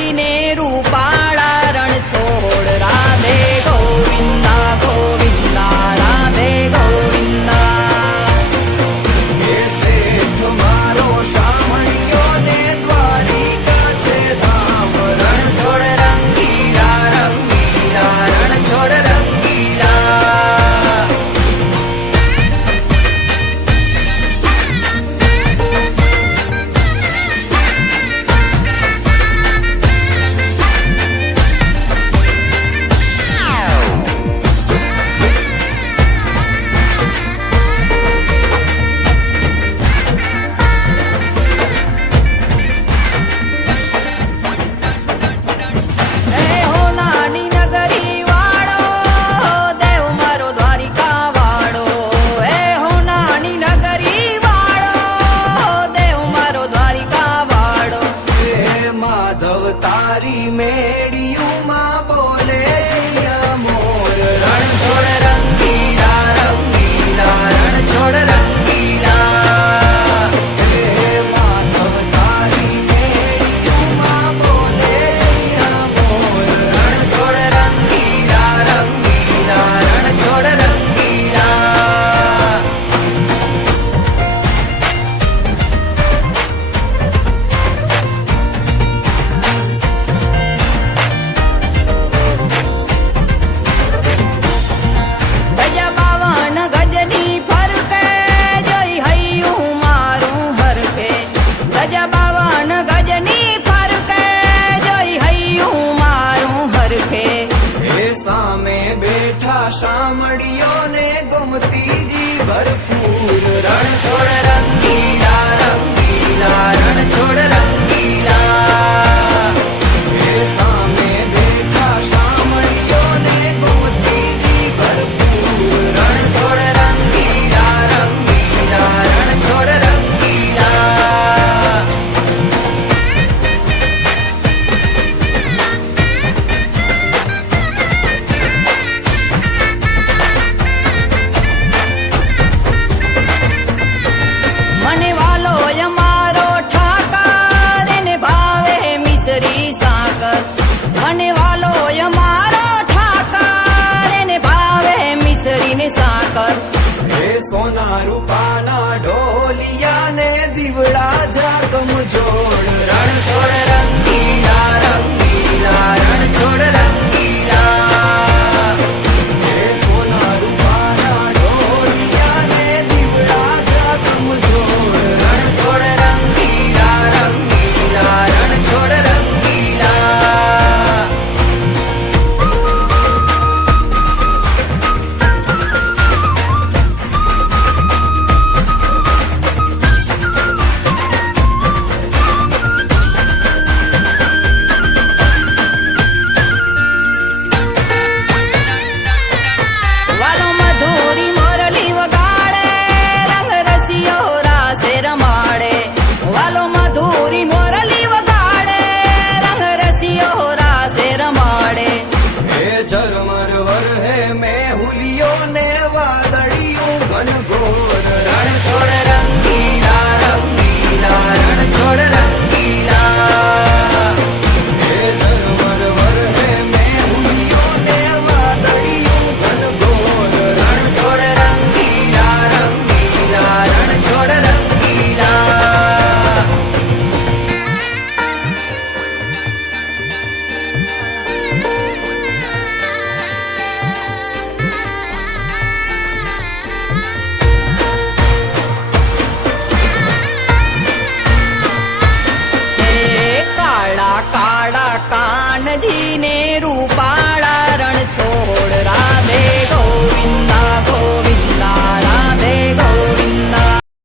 Martínez. radio. हर तू અને વાલો અમારો ભાવે મિસરીને સાકર. સોના રૂપાના ઢોલિયા ને દીવડા જાગમ જોડ. રણ છોડ રંગ ಅಧೀನೇ